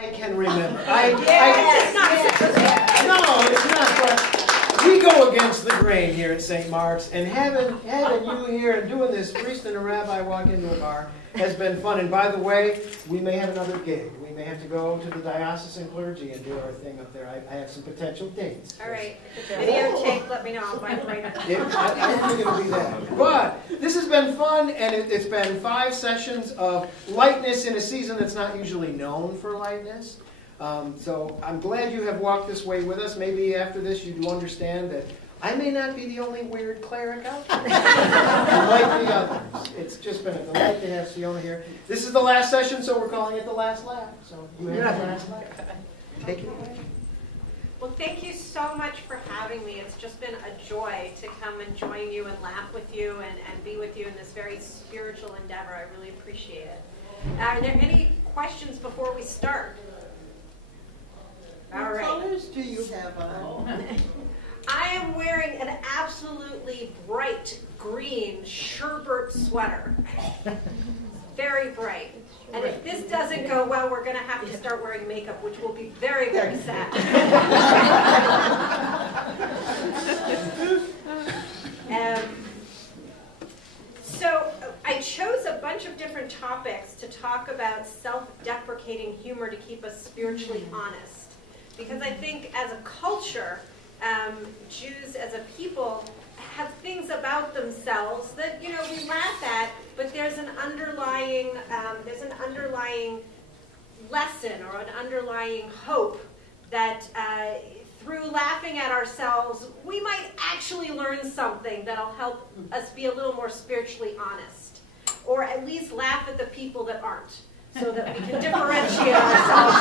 I can remember. No, it's not. But we go against the grain here at St. Mark's, and having you here and doing this, priest and a rabbi walk into a bar, has been fun. And by the way, we may have another gig. We may have to go to the diocesan clergy and do our thing up there. I have some potential dates. All right. Videotape, let me know. I'll buy it right now. I don't think it'll be that. But this has been fun, and it's been 5 sessions of lightness in a season that's not usually known for lightness. So I'm glad you have walked this way with us. Maybe after this you do understand that I may not be the only weird cleric out there. Like the others. It's just been a delight to have Tziona here. This is the last session, so we're calling it the last laugh. So you have the last laugh. Take it away. Well, thank you so much for having me. It's just been a joy to come and join you and laugh with you and be with you in this very spiritual endeavor. I really appreciate it. Are there any questions before we start? All right. What colors do you have on? I am wearing an absolutely bright green sherbet sweater. Very bright. And if this doesn't go well, we're going to have to start wearing makeup, which will be very, very sad. So I chose a bunch of different topics to talk about self-deprecating humor to keep us spiritually honest. Because I think as a culture, Jews as a people have things about themselves that, you know, we laugh at, but there's an underlying lesson or an underlying hope that through laughing at ourselves, we might actually learn something that'll help us be a little more spiritually honest, or at least laugh at the people that aren't, so that we can differentiate ourselves.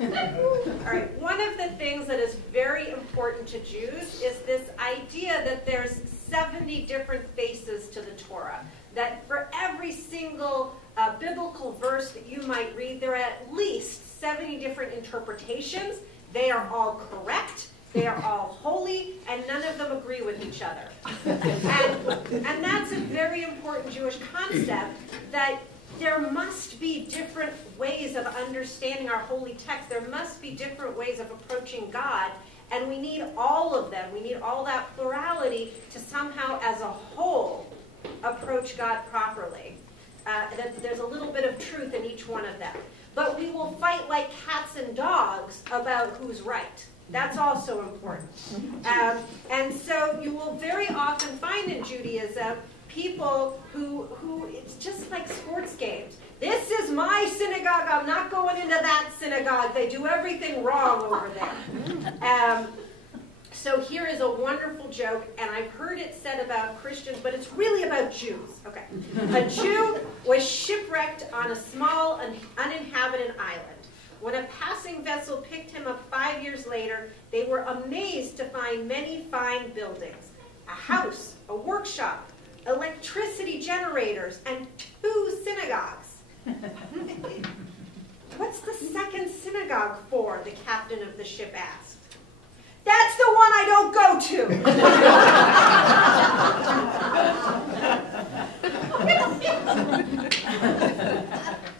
All right, one of the things that is very important to Jews is this idea that there's 70 different faces to the Torah. That for every single biblical verse that you might read, there are at least 70 different interpretations. They are all correct, they are all holy, and none of them agree with each other. And that's a very important Jewish concept, that there must be different ways of understanding our holy text. There must be different ways of approaching God, and we need all of them. We need all that plurality to somehow, as a whole, approach God properly. That there's a little bit of truth in each one of them. But we will fight like cats and dogs about who's right. That's also important. And so you will very often find in Judaism people who it's just like sports games. This is my synagogue. I'm not going into that synagogue. They do everything wrong over there. So here is a wonderful joke, and I've heard it said about Christians, but it's really about Jews. Okay. A Jew was shipwrecked on a small, uninhabited island. When a passing vessel picked him up 5 years later, they were amazed to find many fine buildings. A house, a workshop, electricity generators, and 2 synagogues. What's the second synagogue for? The captain of the ship asked. That's the one I don't go to.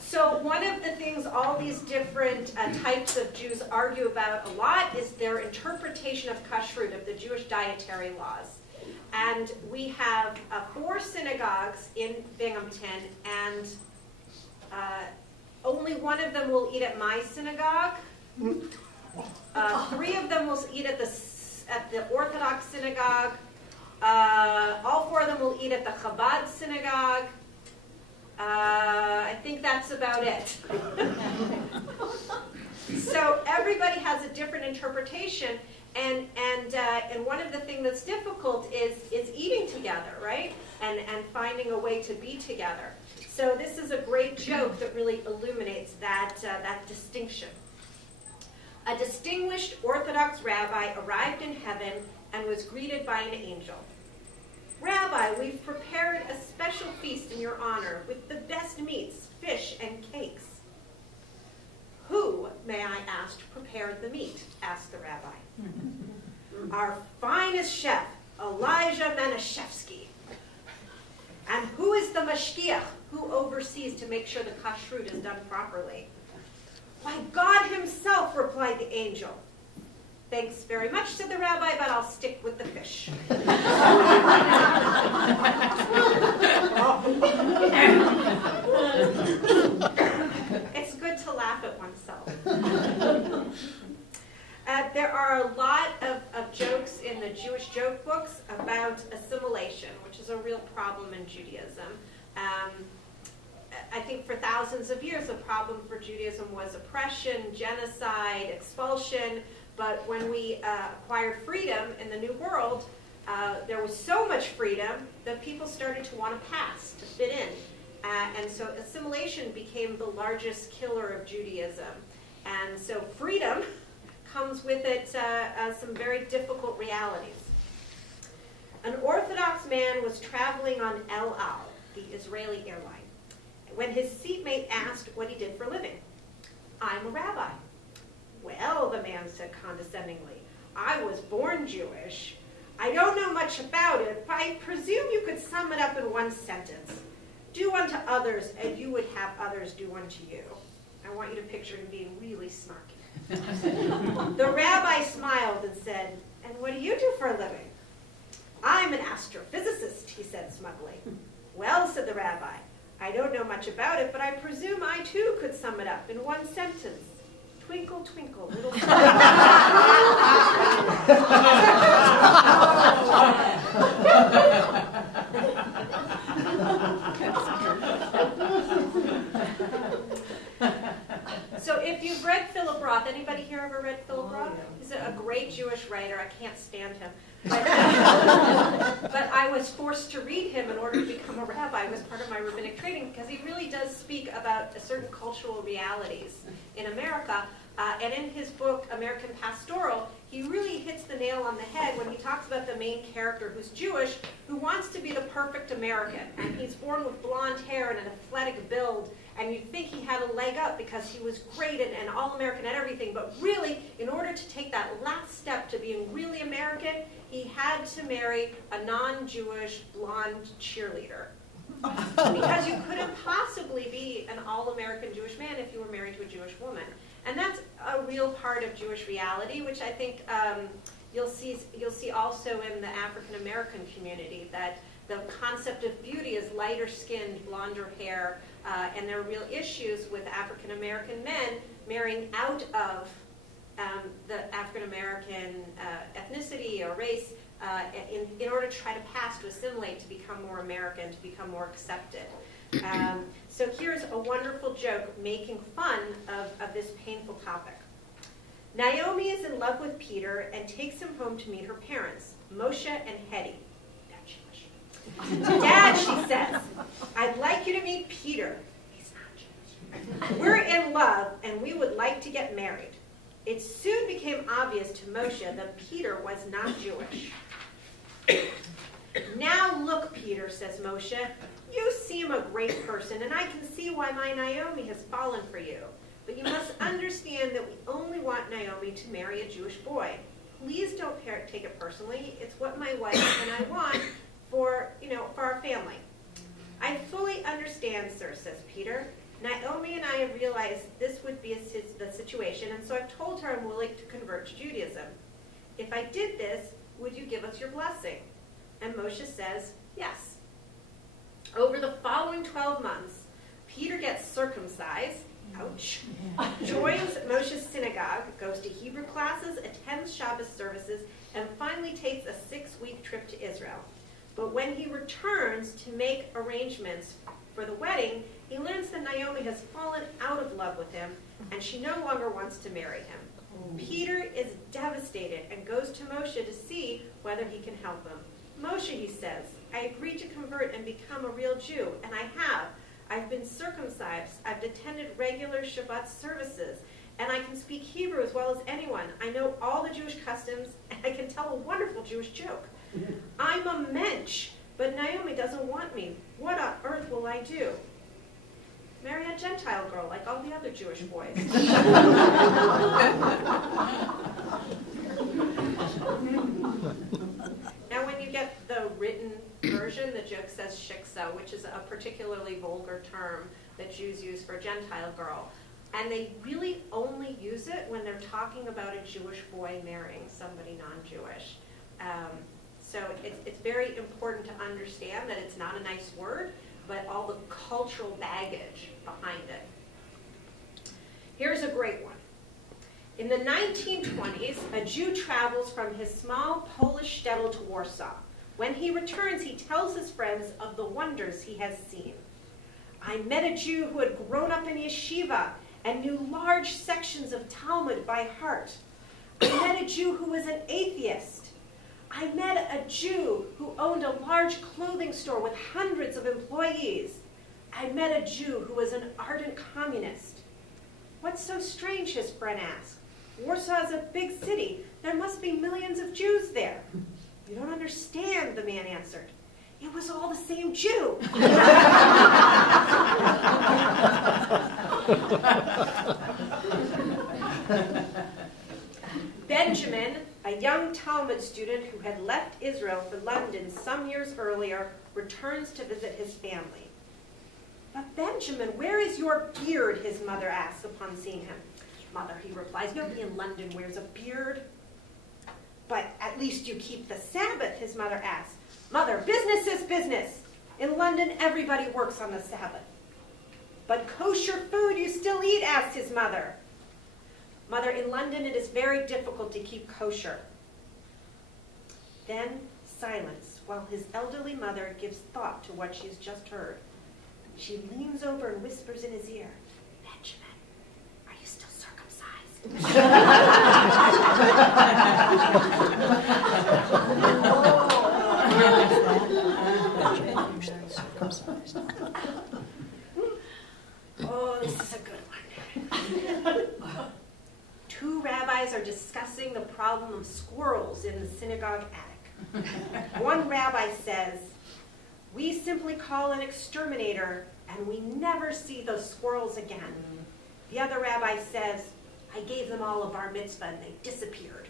So one of the things all these different types of Jews argue about a lot is their interpretation of kashrut, of the Jewish dietary laws. And we have 4 synagogues in Binghamton, and only one of them will eat at my synagogue. 3 of them will eat at the Orthodox synagogue. All 4 of them will eat at the Chabad synagogue. I think that's about it. So everybody has a different interpretation, and one of the things that's difficult is eating together, right? And finding a way to be together. So this is a great joke that really illuminates that distinction. A distinguished Orthodox rabbi arrived in heaven and was greeted by an angel. Rabbi, we've prepared a special feast in your honor with the best meats, fish, and cakes. Who, may I ask, prepared the meat? Asked the rabbi. Our finest chef, Elijah Manischewski. And who is the mashgiach? Who oversees to make sure the kashrut is done properly? Why, God himself, replied the angel. Thanks very much, said the rabbi, but I'll stick with the fish. It's good to laugh at oneself. There are a lot of jokes in the Jewish joke books about assimilation, which is a real problem in Judaism. I think for thousands of years, the problem for Judaism was oppression, genocide, expulsion. But when we acquired freedom in the New World, there was so much freedom that people started to want to pass, to fit in. And so assimilation became the largest killer of Judaism. And so freedom comes with it some very difficult realities. An Orthodox man was traveling on El Al, the Israeli airline, when his seatmate asked what he did for a living. I'm a rabbi. Well, the man said condescendingly, I was born Jewish. I don't know much about it, but I presume you could sum it up in one sentence. Do unto others, and you would have others do unto you. I want you to picture him being really snarky. The rabbi smiled and said, and what do you do for a living? I'm an astrophysicist, he said smugly. Well, said the rabbi, I don't know much about it, but I presume I too could sum it up in one sentence. Twinkle, twinkle, little star. So if you've read Philip Roth, anybody here ever read Philip Roth? He's a great Jewish writer. I can't stand him. But I was forced to read him in order to become a rabbi. It was part of my rabbinic training because he really does speak about certain cultural realities in America. And in his book, American Pastoral, he really hits the nail on the head when he talks about the main character who's Jewish, who wants to be the perfect American. And he's born with blonde hair and an athletic build, and you'd think he had a leg up because he was great and all-American at everything. But really, in order to take that last step to being really American, he had to marry a non-Jewish blonde cheerleader. Because you couldn't possibly be an all-American Jewish man if you were married to a Jewish woman. And that's a real part of Jewish reality, which I think you'll see also in the African American community, that the concept of beauty is lighter skinned, blonder hair, and there are real issues with African American men marrying out of the African American ethnicity or race in order to try to pass, to assimilate, to become more American, to become more accepted. So here's a wonderful joke making fun of this painful topic. Naomi is in love with Peter and takes him home to meet her parents, Moshe and Hetty. Dad, she says, I'd like you to meet Peter. He's not Jewish. We're in love and we would like to get married. It soon became obvious to Moshe that Peter was not Jewish. Now look, Peter, says Moshe, you seem a great person, and I can see why my Naomi has fallen for you. But you must understand that we only want Naomi to marry a Jewish boy. Please don't take it personally. It's what my wife and I want for our family. I fully understand, sir, says Peter. Naomi and I have realized this would be the situation, and so I've told her I'm willing to convert to Judaism. If I did this, would you give us your blessing? And Moshe says, yes. Over the following 12 months, Peter gets circumcised, ouch, joins Moshe's synagogue, goes to Hebrew classes, attends Shabbos services, and finally takes a 6-week trip to Israel. But when he returns to make arrangements for the wedding, he learns that Naomi has fallen out of love with him, and she no longer wants to marry him. Peter is devastated and goes to Moshe to see whether he can help him. Moshe, he says, I agreed to convert and become a real Jew, and I have. I've been circumcised. I've attended regular Shabbat services, and I can speak Hebrew as well as anyone. I know all the Jewish customs, and I can tell a wonderful Jewish joke. I'm a mensch, but Naomi doesn't want me. What on earth will I do? Marry a Gentile girl like all the other Jewish boys. Now when you get the written version version, the joke says shiksa, which is a particularly vulgar term that Jews use for a Gentile girl. And they really only use it when they're talking about a Jewish boy marrying somebody non-Jewish. So it's very important to understand that it's not a nice word, but all the cultural baggage behind it. Here's a great one. In the 1920s, a Jew travels from his small Polish shtetl to Warsaw. When he returns, he tells his friends of the wonders he has seen. I met a Jew who had grown up in yeshiva and knew large sections of Talmud by heart. I met a Jew who was an atheist. I met a Jew who owned a large clothing store with hundreds of employees. I met a Jew who was an ardent communist. What's so strange, his friend asked. Warsaw is a big city. There must be millions of Jews there. You don't understand, the man answered. It was all the same Jew. Benjamin, a young Talmud student who had left Israel for London some years earlier, returns to visit his family. But Benjamin, where is your beard? His mother asks upon seeing him. Mother, he replies, nobody in London wears a beard. But at least you keep the Sabbath, his mother asks. Mother, business is business. In London, everybody works on the Sabbath. But kosher food you still eat, asked his mother. Mother, in London it is very difficult to keep kosher. Then silence, while his elderly mother gives thought to what she's just heard. She leans over and whispers in his ear, Benjamin, are you still circumcised? Oh, this is a good one. Two rabbis are discussing the problem of squirrels in the synagogue attic. One rabbi says, we simply call an exterminator and we never see those squirrels again. The other rabbi says, I gave them all a bar mitzvah and they disappeared.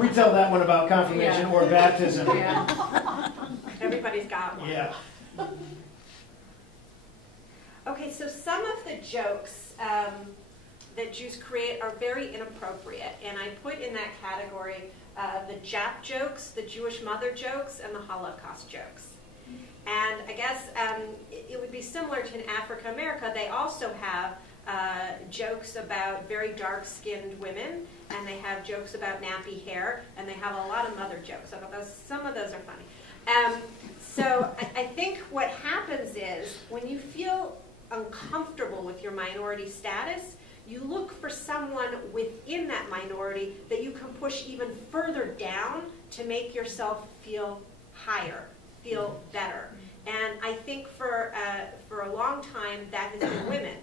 We tell that one about confirmation or baptism. Yeah. Everybody's got one. Yeah. Okay, so some of the jokes that Jews create are very inappropriate, and I put in that category the Jap jokes, the Jewish mother jokes, and the Holocaust jokes. And I guess it would be similar to in Africa America. They also have jokes about very dark-skinned women, and they have jokes about nappy hair, and they have a lot of mother jokes. Some of those are funny. So I think what happens is when you feel uncomfortable with your minority status, you look for someone within that minority that you can push even further down to make yourself feel higher, feel better. And I think for a long time that has been women.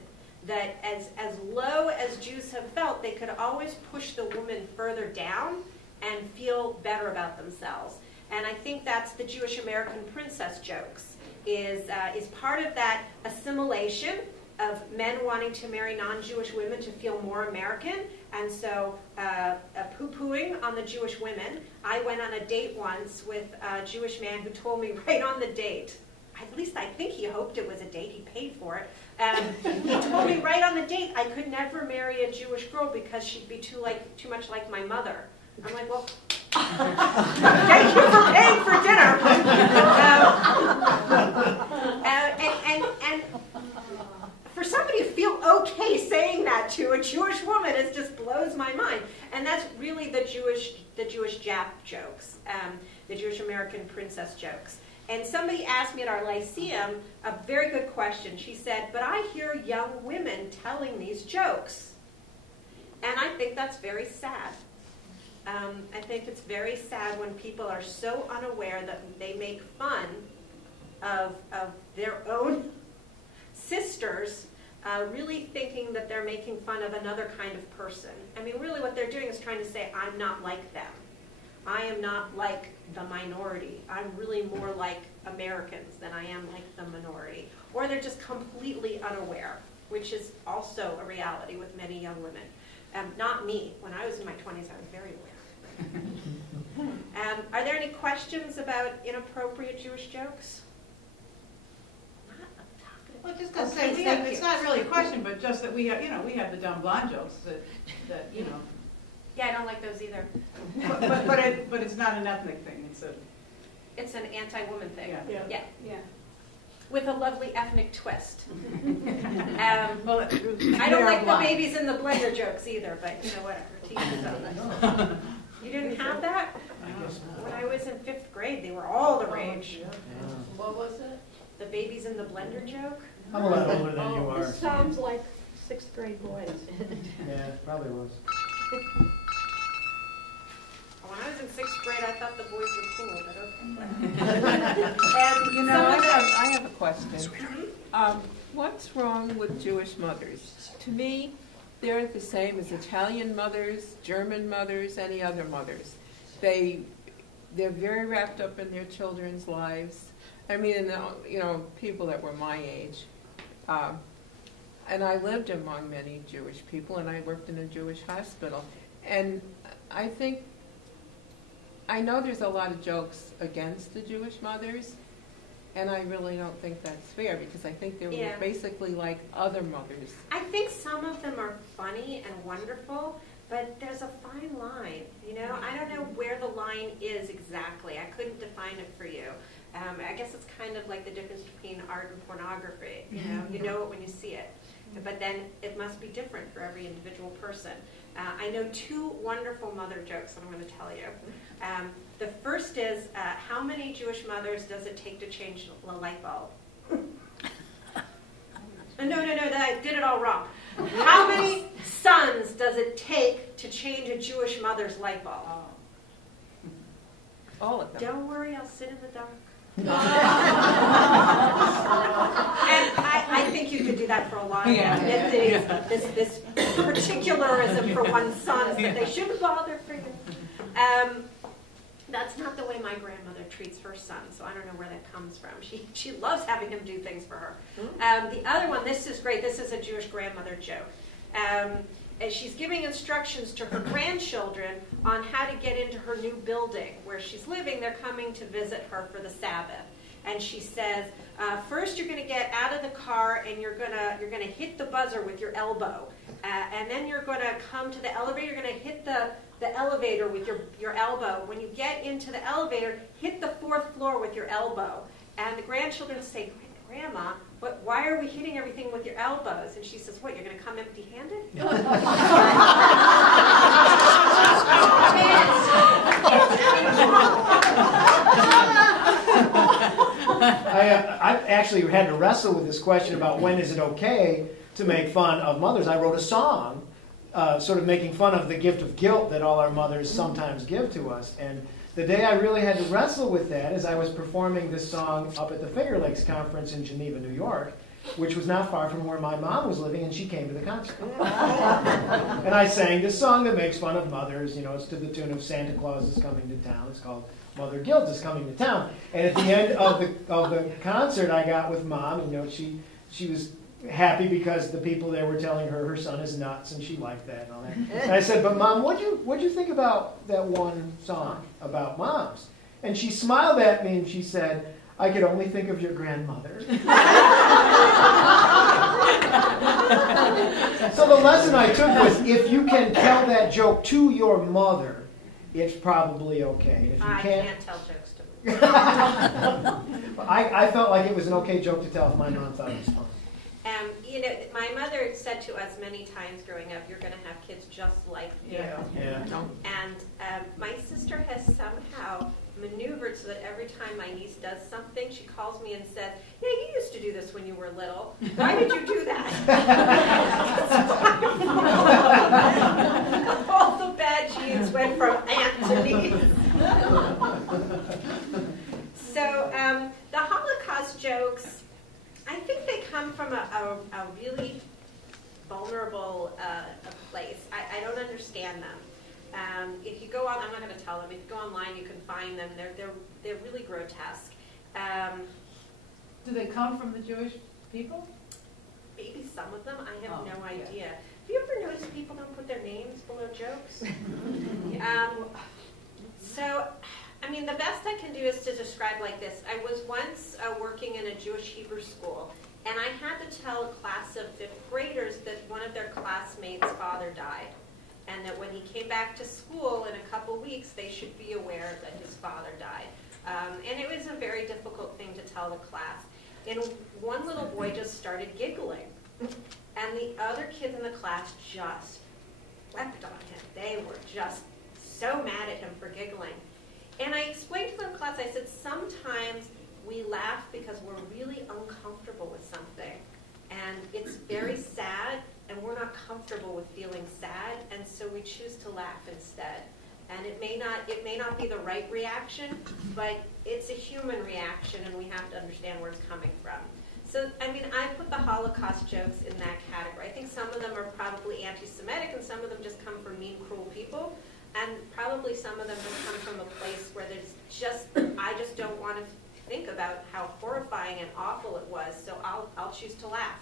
That as low as Jews have felt, they could always push the woman further down and feel better about themselves. And I think that's the Jewish American princess jokes, is part of that assimilation of men wanting to marry non-Jewish women to feel more American, and so poo-pooing on the Jewish women. I went on a date once with a Jewish man who told me right on the date, at least I think he hoped it was a date, he paid for it. He told me right on the date I could never marry a Jewish girl because she'd be too much like my mother. I'm like, well, thank you for paying for dinner. And for somebody to feel okay saying that to a Jewish woman, it just blows my mind. And that's really the Jewish Jap jokes, the Jewish American princess jokes. And somebody asked me at our Lyceum a very good question. She said, but I hear young women telling these jokes. And I think that's very sad. I think it's very sad when people are so unaware that they make fun of their own sisters, really thinking that they're making fun of another kind of person. I mean, really what they're doing is trying to say, I'm not like them. I am not like the minority. I'm really more like Americans than I am like the minority. Or they're just completely unaware, which is also a reality with many young women. Not me. When I was in my 20s, I was very aware. Are there any questions about inappropriate Jewish jokes? Well, just to Okay, say, thank it's you. not really a question, but just that we have, we have the dumb blonde jokes that Yeah, I don't like those either. but it's not an ethnic thing. It's an anti-woman thing. Yeah. Yeah. With a lovely ethnic twist. Well, I don't like the babies in the blender jokes either, but whatever. To each his own. You didn't have that? I guess not. When I was in 5th grade, they were all the rage. Yeah. what was it? The babies in the blender joke. I'm a lot older than you are. This sounds like 6th grade boys. Yeah, probably was. When I was in 6th grade, I thought the boys were cool, but okay. And I have a question. What's wrong with Jewish mothers? To me, they're the same as Italian mothers, German mothers, any other mothers. They're very wrapped up in their children's lives. I mean, people that were my age. And I lived among many Jewish people, and I worked in a Jewish hospital. And I know there's a lot of jokes against the Jewish mothers, and I really don't think that's fair, because I think they were basically like other mothers. I think some of them are funny and wonderful, but there's a fine line. I don't know where the line is exactly. I couldn't define it for you. I guess it's kind of like the difference between art and pornography. You know it when you see it, but then it must be different for every individual person. I know 2 wonderful mother jokes that I'm going to tell you. The first is, how many Jewish mothers does it take to change a light bulb? No, I did it all wrong. How many sons does it take to change a Jewish mother's light bulb? All of them. Don't worry, I'll sit in the dark. And I think you could do that for a lot of ethnicities. This particularism for one's sons that they shouldn't bother for you. That's not the way my grandmother treats her son, so I don't know where that comes from. She loves having him do things for her. The other one, this is great. This is a Jewish grandmother joke. And she's giving instructions to her grandchildren on how to get into her new building where she's living. They're coming to visit her for the Sabbath. And she says, first you're going to get out of the car and you're going to hit the buzzer with your elbow. And then you're going to come to the elevator. You're going to hit the elevator with your elbow. When you get into the elevator, hit the 4th floor with your elbow. And the grandchildren say, Grandma, why are we hitting everything with your elbows? And she says, what, you're going to come empty-handed? I actually had to wrestle with this question about when is it okay to make fun of mothers. I wrote a song sort of making fun of the gift of guilt that all our mothers sometimes give to us. And the day I really had to wrestle with that is I was performing this song up at the Finger Lakes Conference in Geneva, New York, which was not far from where my mom was living, and she came to the concert. And I sang this song that makes fun of mothers. It's to the tune of Santa Claus is Coming to Town. It's called Mother Guilt is Coming to Town. And at the end of the concert I got with Mom, she was happy because the people there were telling her son is nuts, and she liked that and all that. And I said, but Mom, what'd you think about that one song about moms? And she smiled at me and she said, I could only think of your grandmother. So the lesson I took was, if you can tell that joke to your mother, it's probably okay. If you I can't tell jokes to them. I felt like it was an okay joke to tell if my mom thought it was fun. My mother said to us many times growing up, you're going to have kids just like you. Yeah. And my sister has somehow maneuvered so that every time my niece does something, she calls me and says, yeah, you used to do this when you were little. Why did you do that? All the bad genes went from aunt to niece. So the Holocaust jokes, I think they come from a really vulnerable place. I don't understand them. If you go on, I'm not going to tell them. If you go online, you can find them. They're really grotesque. Do they come from the Jewish people? Maybe some of them. I have no idea. Have you ever noticed people don't put their names below jokes? So, I mean, the best I can do is to describe like this. I was once working in a Jewish Hebrew school, and I had to tell a class of fifth graders that one of their classmates' father died, and that when he came back to school in a couple weeks, they should be aware that his father died. And it was a very difficult thing to tell the class. And one little boy just started giggling, and the other kids in the class just wept on him. They were just so mad at him for giggling. And I explained to the class, I said, sometimes we laugh because we're really uncomfortable with something. And it's very sad, and we're not comfortable with feeling sad, and so we choose to laugh instead. And it may not be the right reaction, but it's a human reaction, and we have to understand where it's coming from. So, I mean, I put the Holocaust jokes in that category. I think some of them are probably anti-Semitic, and some of them just come from mean, cruel people. And probably some of them just come from a place where I just don't want to think about how horrifying and awful it was, so I'll choose to laugh.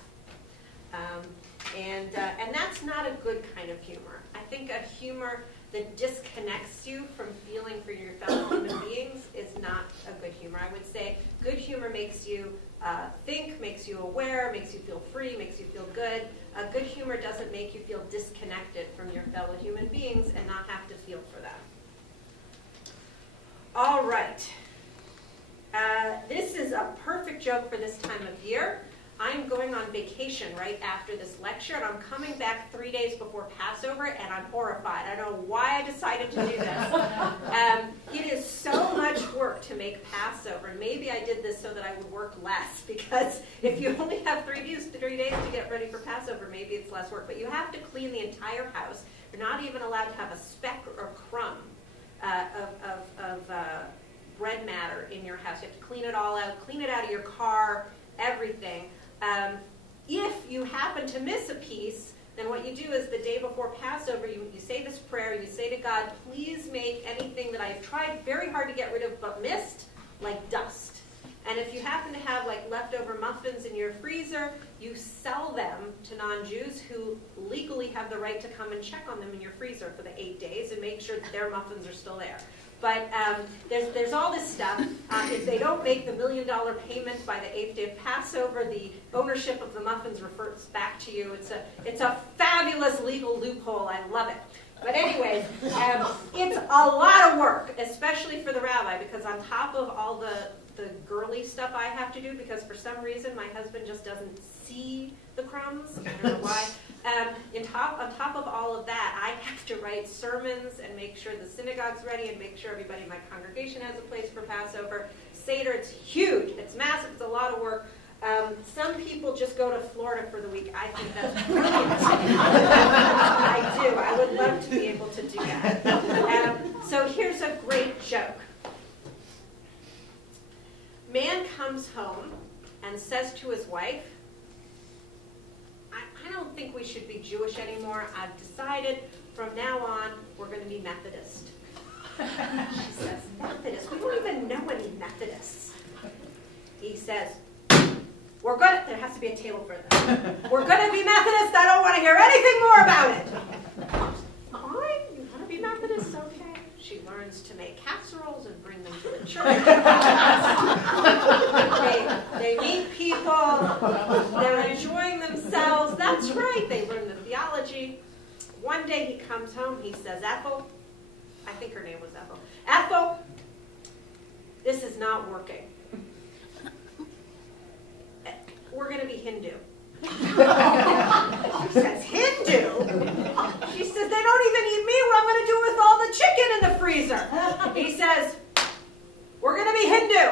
And that's not a good kind of humor. I think a humor that disconnects you from feeling for your fellow human beings is not a good humor. I would say good humor makes you think, makes you aware, makes you feel free, makes you feel good. Good humor doesn't make you feel disconnected from your fellow human beings and not have to feel for them. All right. This is a perfect joke for this time of year. I'm going on vacation right after this lecture, and I'm coming back 3 days before Passover, and I'm horrified. I don't know why I decided to do this. It is so much work to make Passover. Maybe I did this so that I would work less, because if you only have 3 days to get ready for Passover, maybe it's less work. But you have to clean the entire house. You're not even allowed to have a speck or crumb of bread matter in your house. You have to clean it all out, clean it out of your car, everything. If you happen to miss a piece, then what you do is the day before Passover, you say this prayer, you say to God, please make anything that I've tried very hard to get rid of but missed, like dust. And if you happen to have like leftover muffins in your freezer, you sell them to non-Jews who legally have the right to come and check on them in your freezer for the 8 days and make sure that their muffins are still there. But there's all this stuff. If they don't make the $1 million payment by the 8th day of Passover, the ownership of the muffins reverts back to you. It's a fabulous legal loophole. I love it. But anyways, it's a lot of work, especially for the rabbi, because on top of all the girly stuff I have to do, because for some reason my husband just doesn't see the crumbs. I don't know why. On top of all of that, I have to write sermons and make sure the synagogue's ready and make sure everybody in my congregation has a place for Passover. Seder, it's huge. It's massive. It's a lot of work. Some people just go to Florida for the week. I think that's brilliant. I do. I would love to be able to do that. So here's a great joke. Man comes home and says to his wife, I don't think we should be Jewish anymore. I've decided from now on we're going to be Methodist. She says, Methodist? We don't even know any Methodists. He says, there has to be a table for them. We're going to be Methodist. I don't want to hear anything more about it. Fine, you want to be Methodist? Okay. She learns to make casseroles and bring them to the church. They meet people. They're enjoying themselves. That's right. They learn the theology. One day he comes home. He says, Ethel, I think her name was Ethel. Ethel, this is not working. We're going to be Hindu. She says, Hindu? She says, they don't even eat me. What I'm going to do with all the chicken in the freezer? He says, we're going to be Hindu.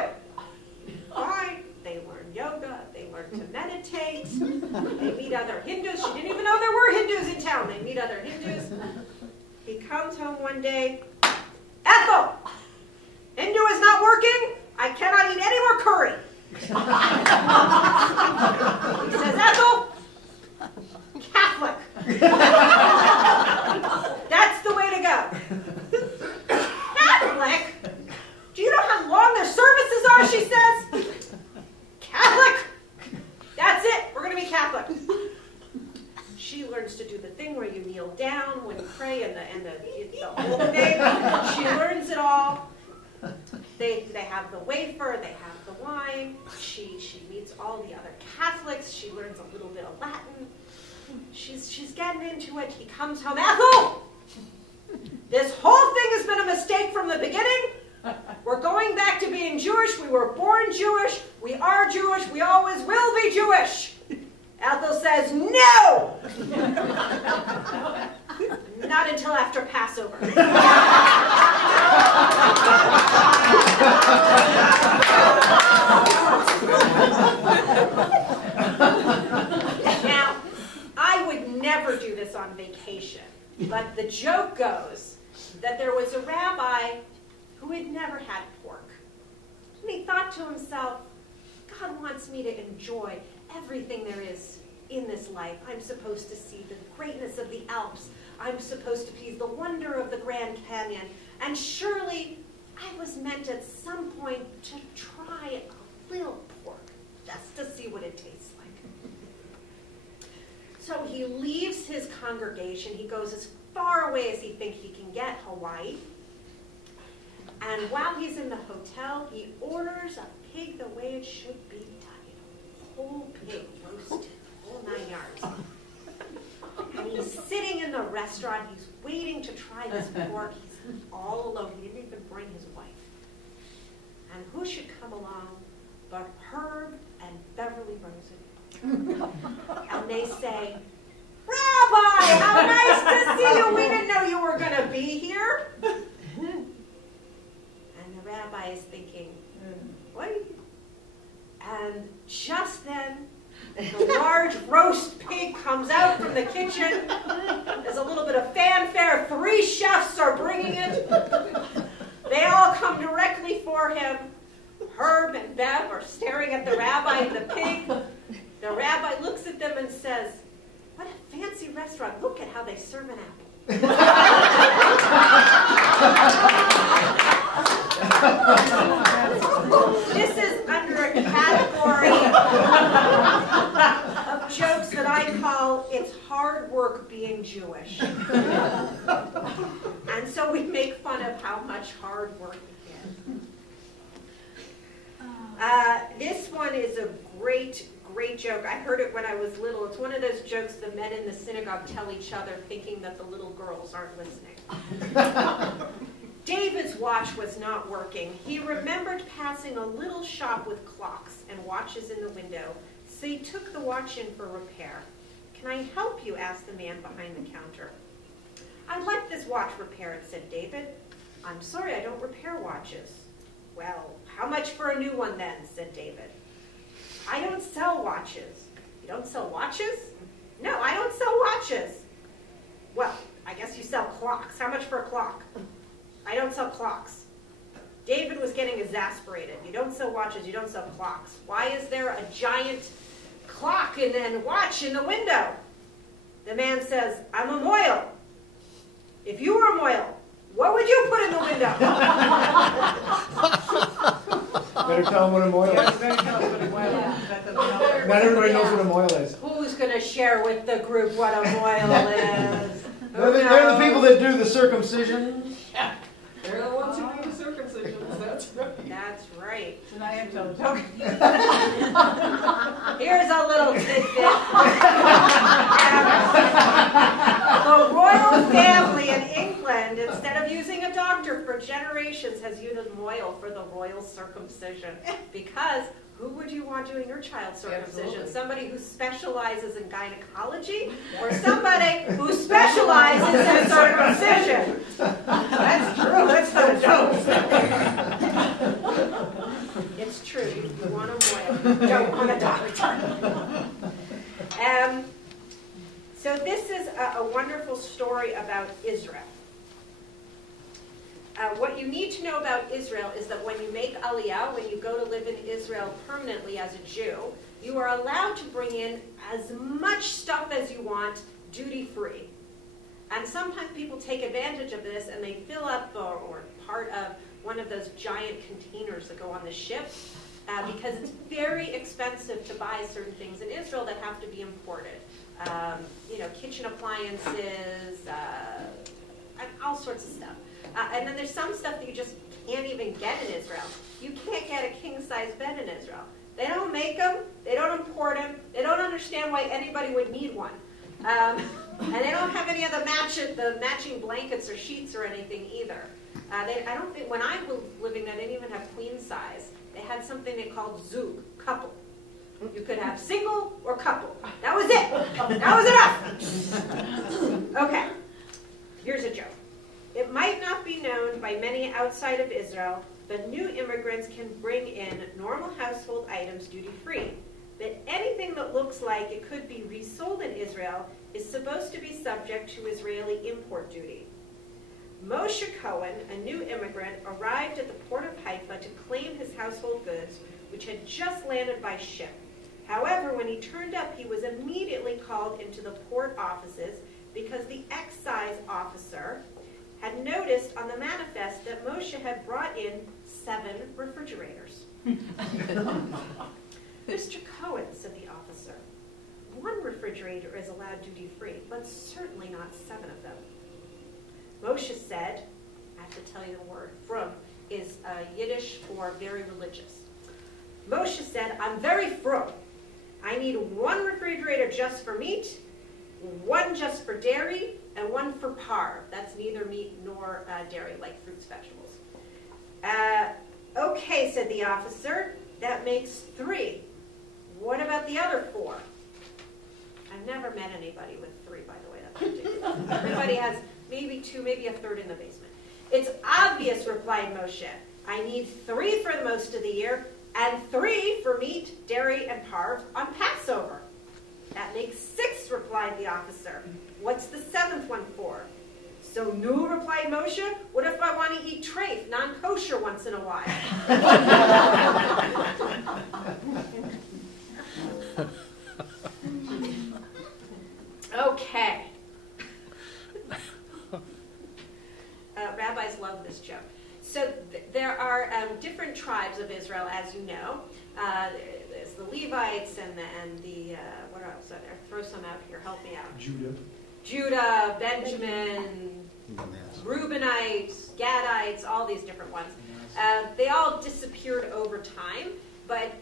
Fine. They learn yoga. They learn to meditate. They meet other Hindus. She didn't even know there were Hindus in town. They meet other Hindus. He comes home one day. Ethel, Hindu is not working. I cannot eat any more curry. He says, Ethel, Catholic. That's the way to go. Catholic? Do you know how long their services are, she says? Catholic? That's it. We're going to be Catholic. She learns to do the thing where you kneel down when you pray and the whole thing. She learns it all. They have the wafer, they have the wine. She meets all the other Catholics. She learns a little bit of Latin. She's getting into it. He comes home. Ethel! This whole thing has been a mistake from the beginning. We're going back to being Jewish. We were born Jewish. We are Jewish. We always will be Jewish. Ethel says, no! Not until after Passover. Now, I would never do this on vacation, but the joke goes that there was a rabbi who had never had pork. And he thought to himself, God wants me to enjoy everything there is in this life. I'm supposed to see the greatness of the Alps. I'm supposed to see the wonder of the Grand Canyon. And surely I was meant at some point to try a little pork, just to see what it tastes like. So he leaves his congregation. He goes as far away as he thinks he can get, Hawaii. And while he's in the hotel, he orders a pig the way it should be done. Whole pig, roasted, whole 9 yards. And he's sitting in the restaurant. He's waiting to try this pork. He's all alone. He didn't even bring his wife. And who should come along but Herb and Beverly Rosen? And they say, Rabbi, how nice to see you. We didn't know you were going to be here. And the rabbi is thinking, what? And just then, the large roast pig comes out from the kitchen. There's a little bit of fanfare. 3 chefs are bringing it. They all come directly for him. Herb and Bev are staring at the rabbi and the pig. The rabbi looks at them and says, what a fancy restaurant. Look at how they serve an apple. This is under a category of jokes that I call it's hard work being Jewish. And so we make fun of how much hard work it is. This one is a great joke. I heard it when I was little. It's one of those jokes the men in the synagogue tell each other thinking that the little girls aren't listening. David's watch was not working. He remembered passing a little shop with clocks and watches in the window, so he took the watch in for repair. Can I help you? Asked the man behind the counter. I'd like this watch repaired, said David. I'm sorry, I don't repair watches. Well, how much for a new one then? Said David. I don't sell watches. You don't sell watches? No, I don't sell watches. Well, I guess you sell clocks. How much for a clock? I don't sell clocks. David was getting exasperated. You don't sell watches, you don't sell clocks. Why is there a giant clock and then watch in the window? The man says, I'm a moil. If you were a moil, what would you put in the window? Better tell them what a moil is. Better tell us what a moil is. That doesn't help. Not everybody knows what a moil is. Who's going to share with the group what a moil is? They're the people that do the circumcision. They're the ones who do the circumcisions, that's right. That's right. So now you have to tell the joke. Here's a little tidbit. The royal family in England, instead of using a doctor for generations, has used a moil for the royal circumcision. Because who would you want doing your child's circumcision? Absolutely. Somebody who specializes in gynecology, or somebody who specializes in circumcision? That's true. That's not a joke. It's true. You want a moil. You don't want a doctor. So this is a wonderful story about Israel. What you need to know about Israel is that when you make Aliyah, when you go to live in Israel permanently as a Jew, you are allowed to bring in as much stuff as you want, duty-free. And sometimes people take advantage of this and they fill up or part of one of those giant containers that go on the ship because it's very expensive to buy certain things in Israel that have to be imported. Kitchen appliances. all sorts of stuff. And then there's some stuff that you just can't even get in Israel. You can't get a king-size bed in Israel. They don't make them. They don't import them. They don't understand why anybody would need one. And they don't have any of the matching blankets or sheets or anything either. I don't think, when I was living there, they didn't even have queen size. They had something they called zug, couple. You could have single or couple. That was it. That was enough. Okay, here's a joke. It might not be known by many outside of Israel, but new immigrants can bring in normal household items duty-free. That anything that looks like it could be resold in Israel is supposed to be subject to Israeli import duty. Moshe Cohen, a new immigrant, arrived at the port of Haifa to claim his household goods, which had just landed by ship. However, when he turned up, he was immediately called into the port offices because the excise officer had noticed on the manifest that Moshe had brought in 7 refrigerators. Mr. Cohen, said the officer, 1 refrigerator is allowed duty-free, but certainly not 7 of them. Moshe said, I have to tell you the word, frum is Yiddish for very religious. Moshe said, I'm very frum. I need 1 refrigerator just for meat, 1 just for dairy, and 1 for parve. That's neither meat nor dairy, like fruits, vegetables. Okay, said the officer, that makes 3. What about the other 4? I've never met anybody with 3, by the way. That's ridiculous. Everybody has maybe 2, maybe a third in the basement. It's obvious, replied Moshe. I need 3 for the most of the year, and 3 for meat, dairy, and parve on Passover. That makes 6, replied the officer. What's the 7th one for? So no, replied Moshe. What if I want to eat treif, non-kosher, once in a while? Okay. Rabbis love this joke. So there are different tribes of Israel, as you know. There's the Levites and the what else are there? Throw some out here. Help me out. Judah, Benjamin, Reubenites, Gadites, all these different ones. They all disappeared over time, but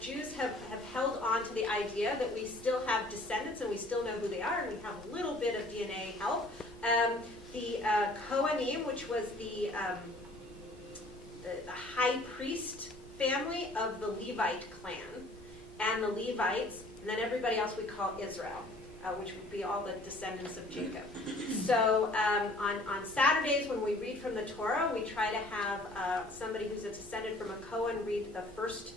Jews have held on to the idea that we still have descendants and we still know who they are, and we have a little bit of DNA help. The Kohanim, which was the high priest family of the Levite clan, and the Levites, and then everybody else we call Israel, which would be all the descendants of Jacob. So on Saturdays when we read from the Torah, we try to have somebody who's a descendant from a Kohen read the first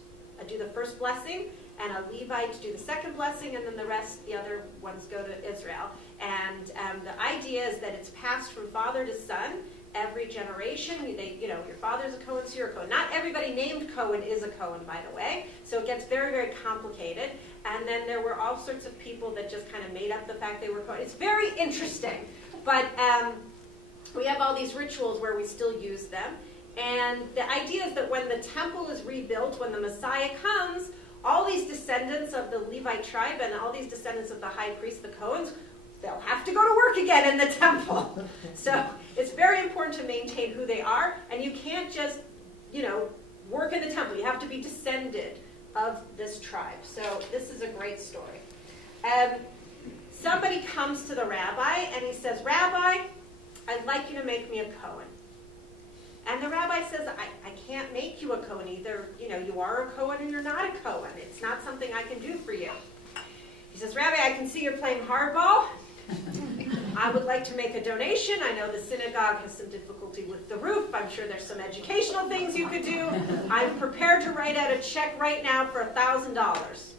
blessing, and a Levite do the second blessing, and then the other ones go to Israel. And the idea is that it's passed from father to son every generation. Your father's a Cohen, so you're a Cohen. Not everybody named Cohen is a Cohen, by the way. So it gets very, very complicated. And then there were all sorts of people that just kind of made up the fact they were Cohen. It's very interesting. But we have all these rituals where we still use them. And the idea is that when the temple is rebuilt, when the Messiah comes, all these descendants of the Levite tribe and all these descendants of the high priest, the Cohens, they'll have to go to work again in the temple. So it's very important to maintain who they are, and you can't just, work in the temple. You have to be descended of this tribe. So this is a great story. Somebody comes to the rabbi, and he says, Rabbi, I'd like you to make me a Cohen. And the rabbi says, I can't make you a Cohen. Either, you are a Cohen and you're not a Cohen. It's not something I can do for you. He says, Rabbi, I can see you're playing hardball. I would like to make a donation. I know the synagogue has some difficulty with the roof. I'm sure there's some educational things you could do. I'm prepared to write out a check right now for $1,000.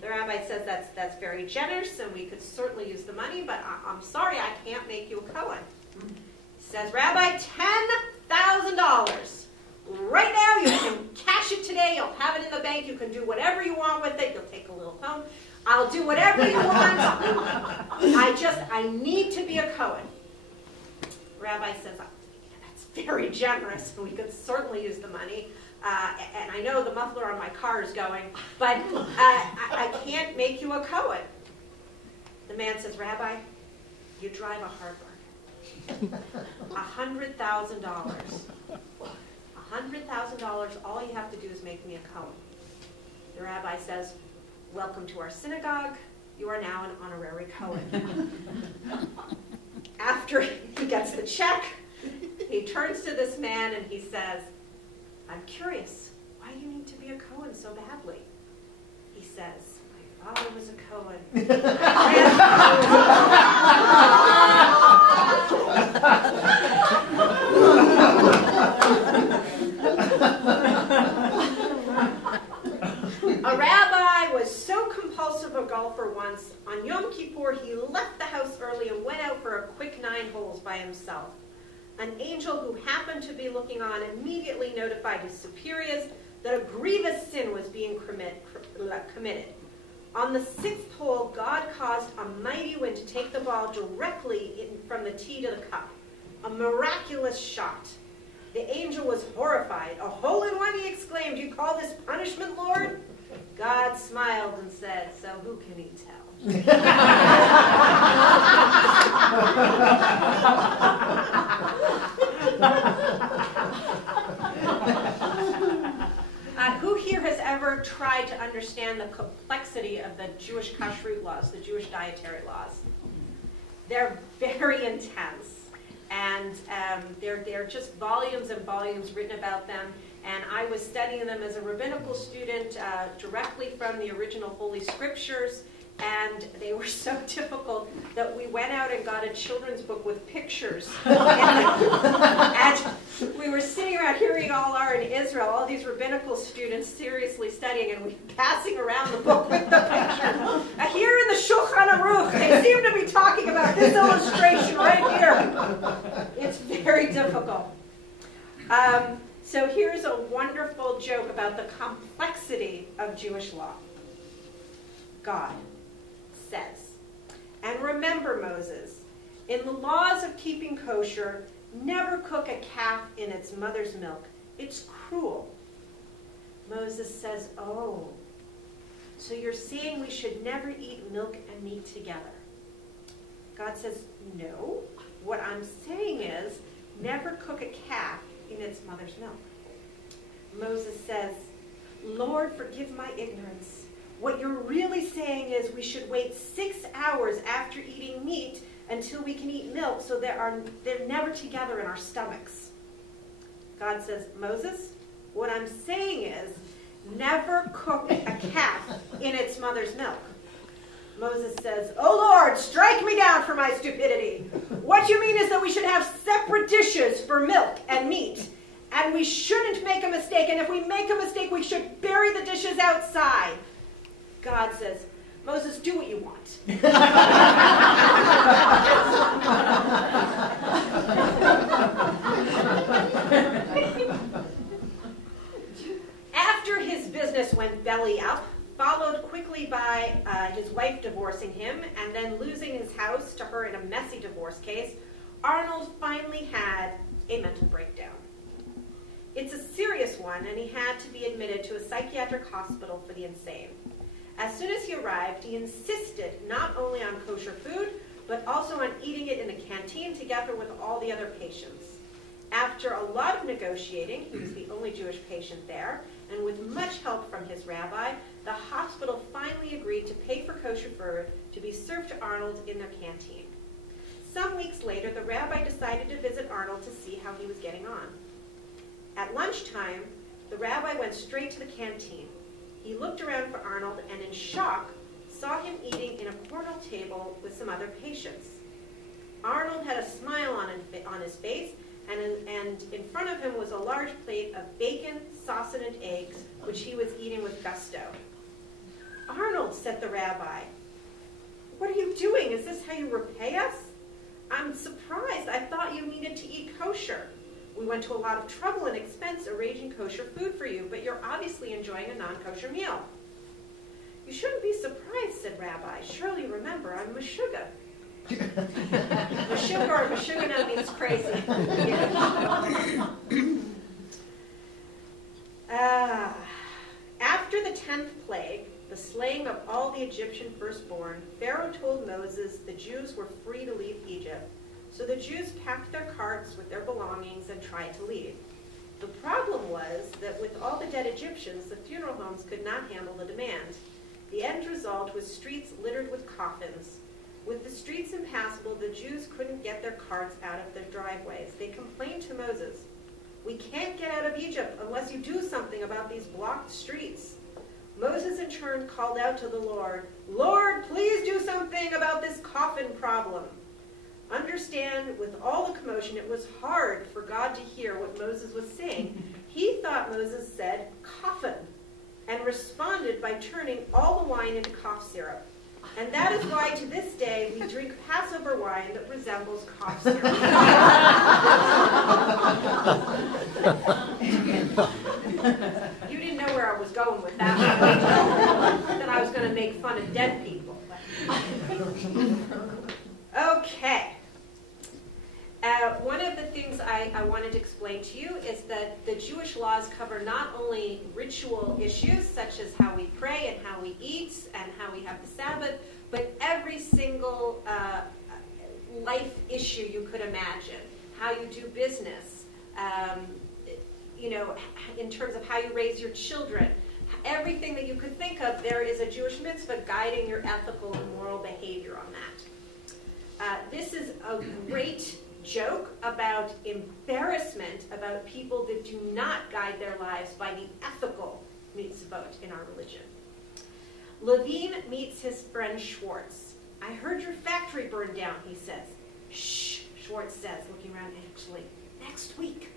The rabbi says that's very generous, and we could certainly use the money, but I'm sorry, I can't make you a Cohen. He says, Rabbi, $10,000. Right now, you can cash it today. You'll have it in the bank. You can do whatever you want with it. You'll take a little home. I'll do whatever you want. I need to be a Cohen. Rabbi says, that's very generous, and we could certainly use the money. And I know the muffler on my car is going, but I can't make you a Cohen. The man says, Rabbi, you drive a Hartberg. $100,000. $100,000, all you have to do is make me a Cohen. The rabbi says, welcome to our synagogue. You are now an honorary Cohen. After he gets the check, he turns to this man and he says, I'm curious, why do you need to be a Cohen so badly? He says, my father was a Cohen. A rabbi was so compulsive a golfer once, on Yom Kippur he left the house early and went out for a quick 9 holes by himself. An angel who happened to be looking on immediately notified his superiors that a grievous sin was being committed. On the 6th hole, God caused a mighty wind to take the ball directly from the tee to the cup. A miraculous shot. The angel was horrified. A hole-in-one, he exclaimed. You call this punishment, Lord? God smiled and said, so who can he tell? Who here has ever tried to understand the complexity of the Jewish kashrut laws, the Jewish dietary laws? They're very intense. And they're just volumes and volumes written about them. And I was studying them as a rabbinical student directly from the original Holy Scriptures. And they were so difficult that we went out and got a children's book with pictures. And we were sitting around, here we all are in Israel, all these rabbinical students seriously studying, and we were passing around the book with the picture. Here in the Shulchan Aruch, they seem to be talking about this illustration right here. It's very difficult. So here's a wonderful joke about the complexity of Jewish law. God says, and remember, Moses, in the laws of keeping kosher, never cook a calf in its mother's milk. It's cruel. Moses says, oh, so you're saying we should never eat milk and meat together. God says, no. What I'm saying is, never cook a calf in its mother's milk. Moses says, Lord, forgive my ignorance. What you're really saying is we should wait 6 hours after eating meat until we can eat milk so they're never together in our stomachs. God says, Moses, what I'm saying is never cook a calf in its mother's milk. Moses says, oh Lord, strike me down for my stupidity. What you mean is that we should have separate dishes for milk and meat, and we shouldn't make a mistake, and if we make a mistake, we should bury the dishes outside. God says, Moses, do what you want. After his business went belly up, followed quickly by his wife divorcing him and then losing his house to her in a messy divorce case, Arnold finally had a mental breakdown. It's a serious one, and he had to be admitted to a psychiatric hospital for the insane. As soon as he arrived, he insisted not only on kosher food, but also on eating it in the canteen together with all the other patients. After a lot of negotiating, he was the only Jewish patient there, and with much help from his rabbi, the hospital finally agreed to pay for kosher food to be served to Arnold in their canteen. Some weeks later, the rabbi decided to visit Arnold to see how he was getting on. At lunchtime, the rabbi went straight to the canteen. He looked around for Arnold and, in shock, saw him eating in a corner table with some other patients. Arnold had a smile on his face, and in front of him was a large plate of bacon, sausage, and eggs, which he was eating with gusto. Arnold, said the rabbi, what are you doing? Is this how you repay us? I'm surprised. I thought you needed to eat kosher. We went to a lot of trouble and expense arranging kosher food for you, but you're obviously enjoying a non-kosher meal. You shouldn't be surprised, said Rabbi. Surely you remember, I'm Meshuggah. Meshuggah or Meshuggah means crazy. After the 10th plague, the slaying of all the Egyptian firstborn, Pharaoh told Moses the Jews were free to leave Egypt, So the Jews packed their carts with their belongings and tried to leave. The problem was that with all the dead Egyptians, the funeral homes could not handle the demand. The end result was streets littered with coffins. With the streets impassable, the Jews couldn't get their carts out of their driveways. They complained to Moses, "We can't get out of Egypt unless you do something about these blocked streets." Moses in turn called out to the Lord, "Lord, please do something about this coffin problem." Understand, with all the commotion, it was hard for God to hear what Moses was saying. He thought Moses said coffin and responded by turning all the wine into cough syrup. And that is why to this day we drink Passover wine that resembles cough syrup. You didn't know where I was going with that one. That I was going to make fun of dead people. Okay. One of the things I wanted to explain to you is that the Jewish laws cover not only ritual issues such as how we pray and how we eat and how we have the Sabbath, but every single life issue you could imagine. How you do business, in terms of how you raise your children. Everything that you could think of, there is a Jewish mitzvah guiding your ethical and moral behavior on that. This is a great joke about embarrassment about people that do not guide their lives by the ethical mitzvot in our religion. Levine meets his friend Schwartz. "I heard your factory burned down," he says. "Shh," Schwartz says, looking around, "actually, next week."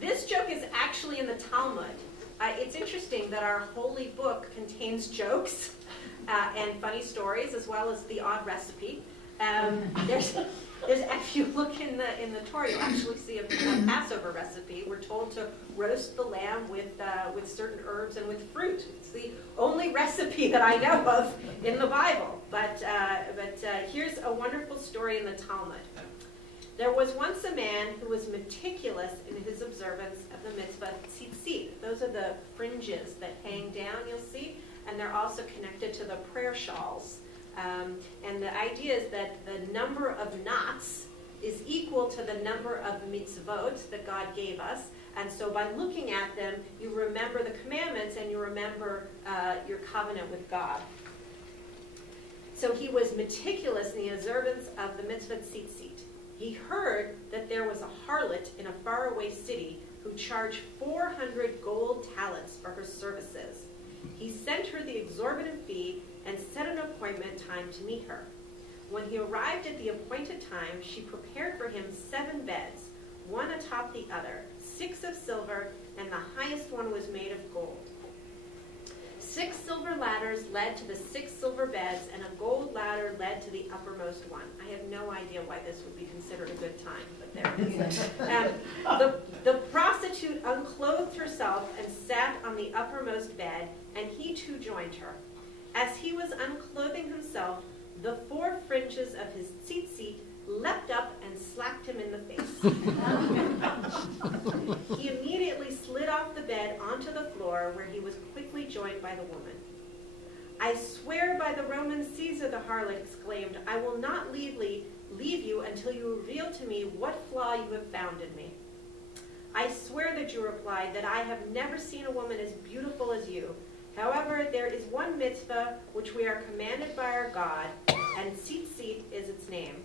This joke is actually in the Talmud. It's interesting that our holy book contains jokes and funny stories, as well as the odd recipe. There's, if you look in the Torah, you actually see a Passover recipe. We're told to roast the lamb with certain herbs and with fruit. It's the only recipe that I know of in the Bible. But here's a wonderful story in the Talmud. There was once a man who was meticulous in his observance of the mitzvah tzitzit. Those are the fringes that hang down, you'll see, and they're also connected to the prayer shawls. And the idea is that the number of knots is equal to the number of mitzvot that God gave us. And so by looking at them, you remember the commandments and you remember your covenant with God. So he was meticulous in the observance of the mitzvah tzitzit. He heard that there was a harlot in a faraway city who charged 400 gold talents for her services. He sent her the exorbitant fee and set an appointment time to meet her. When he arrived at the appointed time, she prepared for him 7 beds, one atop the other, 6 of silver, and the highest one was made of gold. 6 silver ladders led to the 6 silver beds, and a gold ladder led to the uppermost one. I have no idea why this would be considered a good time, but there it is. The prostitute unclothed herself and sat on the uppermost bed, and he too joined her. As he was unclothing himself, the 4 fringes of his tzitzit leapt up and slapped him in the face. He immediately slid off the bed onto the floor, where he was quickly joined by the woman. "I swear by the Roman Caesar," the harlot exclaimed, "I will not leave you until you reveal to me what flaw you have found in me." "I swear," the Jew replied, "that I have never seen a woman as beautiful as you. However, there is one mitzvah which we are commanded by our God, and tzitzit is its name.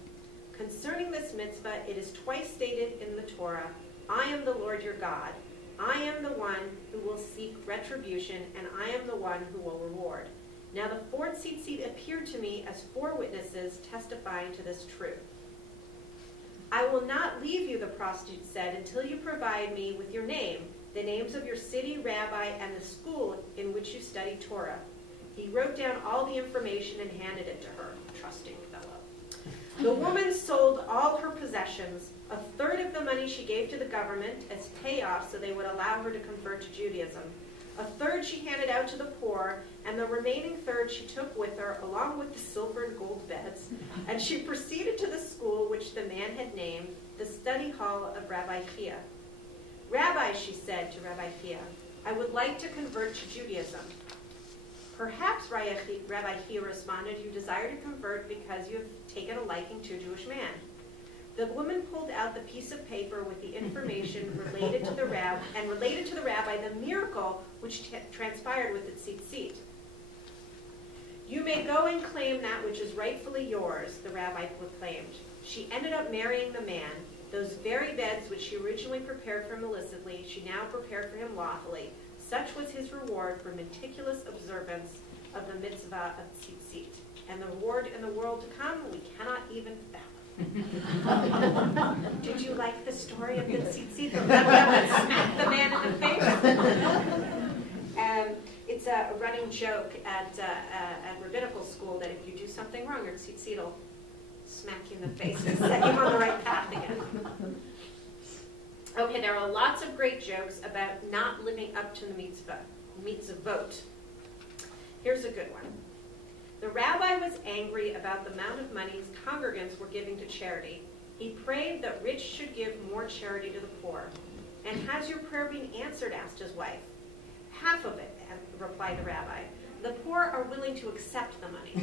Concerning this mitzvah, it is twice stated in the Torah, 'I am the Lord your God. I am the one who will seek retribution, and I am the one who will reward.' Now the 4 tzitzit appeared to me as 4 witnesses testifying to this truth." "I will not leave you," the prostitute said, "until you provide me with your name, the names of your city, rabbi, and the school in which you study Torah." He wrote down all the information and handed it to her. Trusting fellow. The woman sold all her possessions. A third of the money she gave to the government as payoff so they would allow her to convert to Judaism. A third she handed out to the poor, and the remaining third she took with her, along with the silver and gold beds. And she proceeded to the school which the man had named, the study hall of Rabbi Chia. "Rabbi," she said to Rabbi Chia, "I would like to convert to Judaism." Perhaps, Rabbi Chia responded, you desire to convert because you have taken a liking to a Jewish man. The woman pulled out the piece of paper with the information related to the rabbi the miracle which transpired with the tzitzit. You may go and claim that which is rightfully yours, the rabbi proclaimed. She ended up marrying the man. Those very beds which she originally prepared for him illicitly, she now prepared for him lawfully. Such was his reward for meticulous observance of the mitzvah of tzitzit. And the reward in the world to come, we cannot even fathom. Did you like the story of the tzitzit? The rabbi that smacked the man in the face? It's a running joke at rabbinical school that if you do something wrong, your tzitzit will smack you in the face and set you on the right path again. Okay, there are lots of great jokes about not living up to the mitzvot. Here's a good one. The rabbi was angry about the amount of money his congregants were giving to charity. He prayed that rich should give more charity to the poor. And has your prayer been answered? Asked his wife. Half of it, replied the rabbi. The poor are willing to accept the money.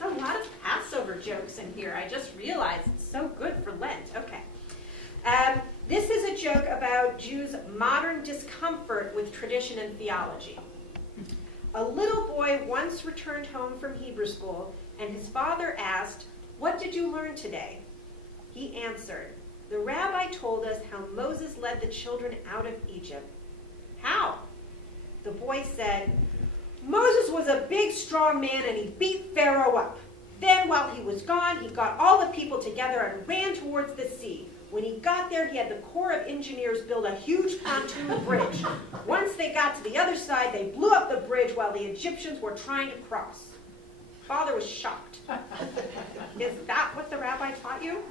A lot of Passover jokes in here. I just realized it's so good for Lent. Okay. This is a joke about Jews' modern discomfort with tradition and theology. A little boy once returned home from Hebrew school, and his father asked, "What did you learn today?" He answered, "The rabbi told us how Moses led the children out of Egypt." "How?" The boy said, "Moses was a big, strong man, and he beat Pharaoh up. Then, while he was gone, he got all the people together and ran towards the sea. When he got there, he had the Corps of Engineers build a huge pontoon bridge. Once they got to the other side, they blew up the bridge while the Egyptians were trying to cross." Father was shocked. "Is that what the rabbi taught you?"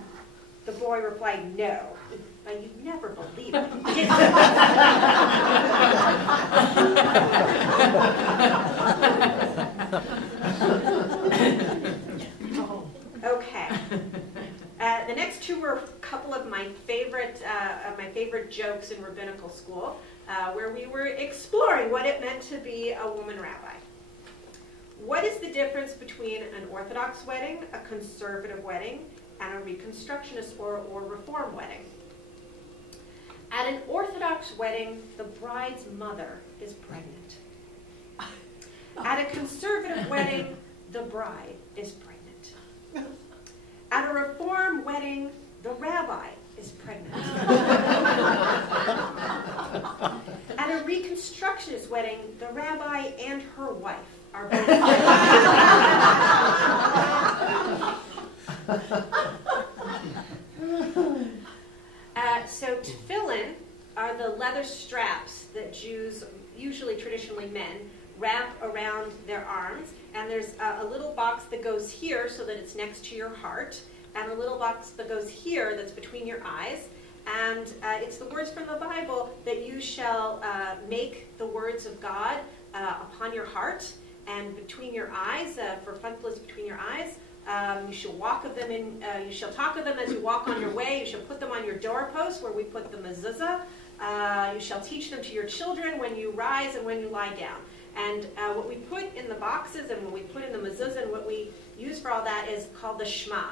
The boy replied, "No." But you'd never believe it. Okay. The next two were a couple of my favorite jokes in rabbinical school, where we were exploring what it meant to be a woman rabbi. What is the difference between an Orthodox wedding, a conservative wedding, and a Reconstructionist or Reform wedding? At an Orthodox wedding, the bride's mother is pregnant. At a conservative wedding, the bride is pregnant. At a Reform wedding, the rabbi is pregnant. At a Reconstructionist wedding, the rabbi and her wife are both So tefillin are the leather straps that Jews, usually traditionally men, wrap around their arms. And there's a little box that goes here so that it's next to your heart, and a little box that goes here that's between your eyes. And it's the words from the Bible that you shall make the words of God upon your heart and between your eyes, for funkless between your eyes. You shall walk of them you shall talk of them as you walk on your way. You shall put them on your doorposts where we put the mezuzah. You shall teach them to your children when you rise and when you lie down. And what we put in the boxes and what we put in the mezuzah and what we use for all that is called the Shema.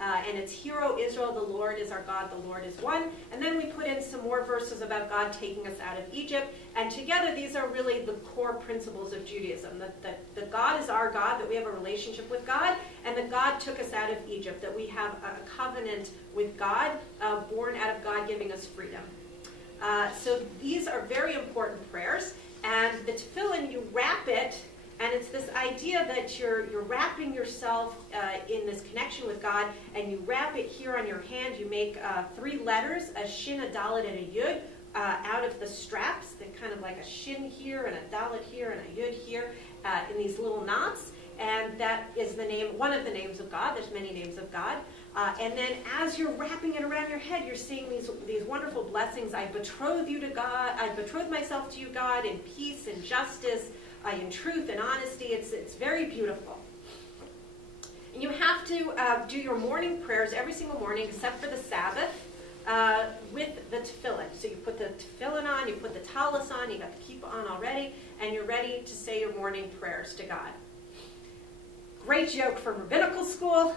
And it's, "Hear, O Israel, the Lord is our God, the Lord is one." And then we put in some more verses about God taking us out of Egypt. And together, these are really the core principles of Judaism. That God is our God, that we have a relationship with God, and that God took us out of Egypt, that we have a covenant with God, born out of God giving us freedom. So these are very important prayers. And the tefillin, you wrap it, and it's this idea that you're wrapping yourself in this connection with God, and you wrap it here on your hand. You make 3 letters, a shin, a dalet, and a yud, out of the straps. They're kind of like a shin here, and a dalet here, and a yud here, in these little knots. And that is the name, one of the names of God. There's many names of God. And then as you're wrapping it around your head, you're saying these wonderful blessings. I betroth you to God. I betroth myself to you, God, in peace and justice, in truth and honesty. It's very beautiful. And you have to do your morning prayers every single morning except for the Sabbath. with the tefillin. So you put the tefillin on, you put the tallis on, you got the kippah on already, and you're ready to say your morning prayers to God. Great joke from rabbinical school.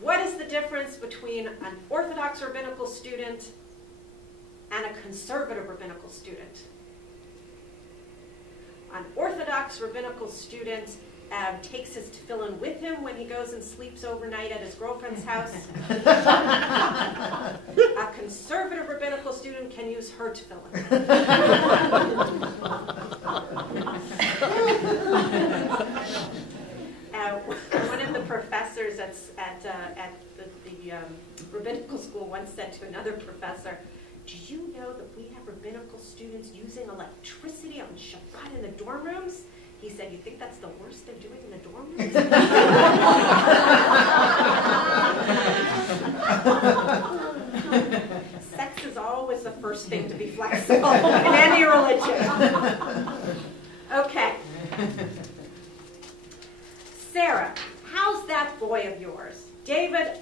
What is the difference between an Orthodox rabbinical student and a conservative rabbinical student? An Orthodox rabbinical student takes his tefillin with him when he goes and sleeps overnight at his girlfriend's house. A conservative rabbinical student can use her tefillin. One of the professors at the rabbinical school once said to another professor, "Do you know that we have rabbinical students using electricity on Shabbat in the dorm rooms?" He said, "You think that's the worst they're doing in the dorm rooms?" Sex is always the first thing to be flexible in any religion. Okay. Sarah, how's that boy of yours? David,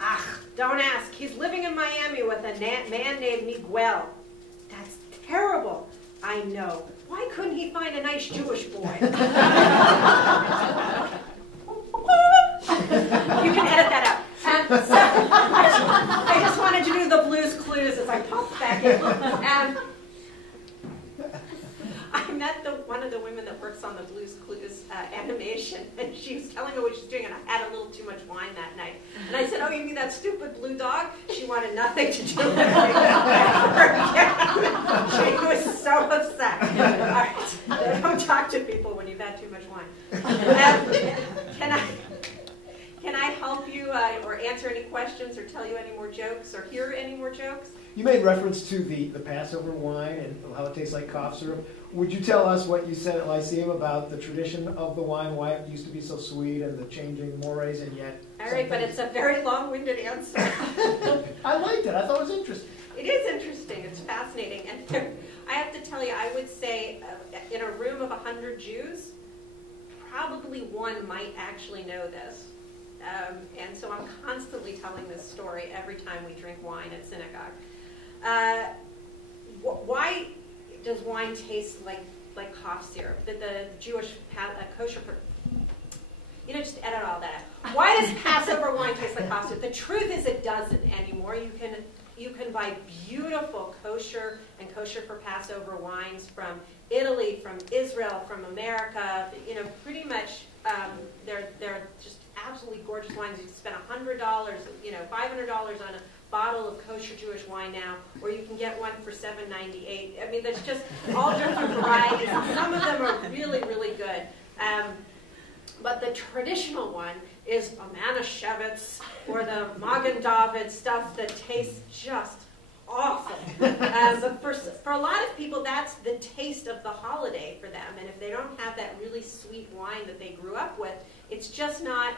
don't ask. He's living in Miami with a man named Miguel. That's terrible. I know. Why couldn't he find a nice Jewish boy? You can edit that out. So, I just wanted to do the Blue's Clues as I popped back in. I met one of the women that works on the Blue's Clues animation, and she was telling me what she's doing, and I had a little too much wine that night. And I said, "Oh, you mean that stupid blue dog?" She wanted nothing to do with it ever again. She was so upset. All right, don't talk to people when you've had too much wine. Can I help you or answer any questions or tell you any more jokes or hear any more jokes? You made reference to the Passover wine and how it tastes like cough syrup. Would you tell us what you said at Lyceum about the tradition of the wine, why it used to be so sweet and the changing mores and yet... All right, but it's a very long-winded answer. I liked it. I thought it was interesting. It is interesting. It's fascinating. And I have to tell you, I would say in a room of 100 Jews, probably one might actually know this. And so I'm constantly telling this story every time we drink wine at synagogue. Why does wine taste like cough syrup? The Jewish kosher... just edit all that. Why does Passover wine taste like cough syrup? The truth is it doesn't anymore. You can buy beautiful kosher and kosher for Passover wines from Italy, from Israel, from America. Pretty much they're just absolutely gorgeous wines. You can spend $100, $500 on a bottle of kosher Jewish wine now, or you can get one for $7.98. I mean, there's just all different varieties. Some of them are really, really good. But the traditional one is a Manischewitz or the Magen David stuff that tastes just awful. But for a lot of people, that's the taste of the holiday for them. And if they don't have that really sweet wine that they grew up with, it's just not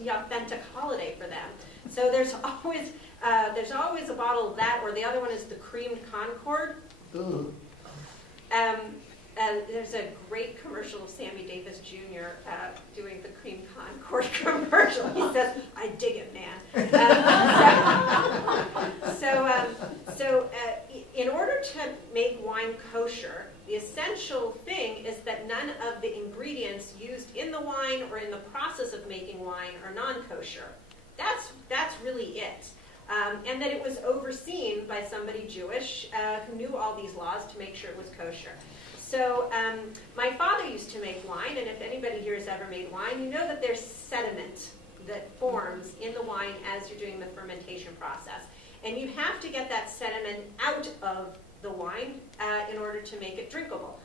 the authentic holiday for them. So there's always a bottle of that, or the other one is the creamed Concord. There's a great commercial of Sammy Davis Jr. Doing the creamed Concord commercial. He says, "I dig it, man." So in order to make wine kosher, the essential thing is that none of the ingredients used in the wine or in the process of making wine are non-kosher. That's really it. And that it was overseen by somebody Jewish who knew all these laws to make sure it was kosher. So my father used to make wine, and if anybody here has ever made wine, you know that there's sediment that forms in the wine as you're doing the fermentation process. And you have to get that sediment out of the wine in order to make it drinkable.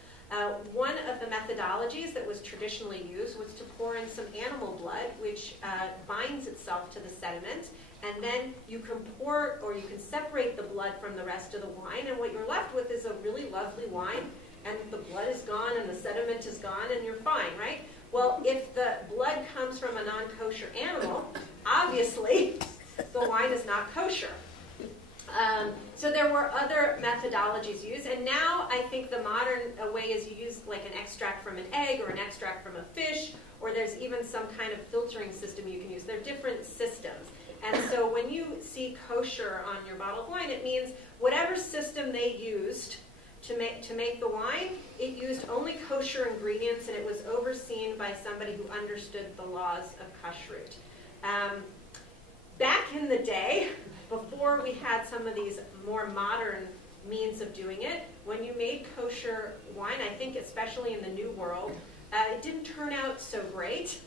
One of the methodologies that was traditionally used was to pour in some animal blood, which binds itself to the sediment, and then you can pour, or you can separate the blood from the rest of the wine, and what you're left with is a really lovely wine, and the blood is gone and the sediment is gone, and you're fine, right? Well, if the blood comes from a non-kosher animal, obviously the wine is not kosher. So there were other methodologies used, and now I think the modern way is you use like an extract from an egg or an extract from a fish, or there's even some kind of filtering system you can use. There are different systems. And so when you see kosher on your bottle of wine, it means whatever system they used to make the wine, it used only kosher ingredients, and it was overseen by somebody who understood the laws of kashrut. Back in the day, before we had some of these more modern means of doing it, when you made kosher wine, I think especially in the New World, it didn't turn out so great.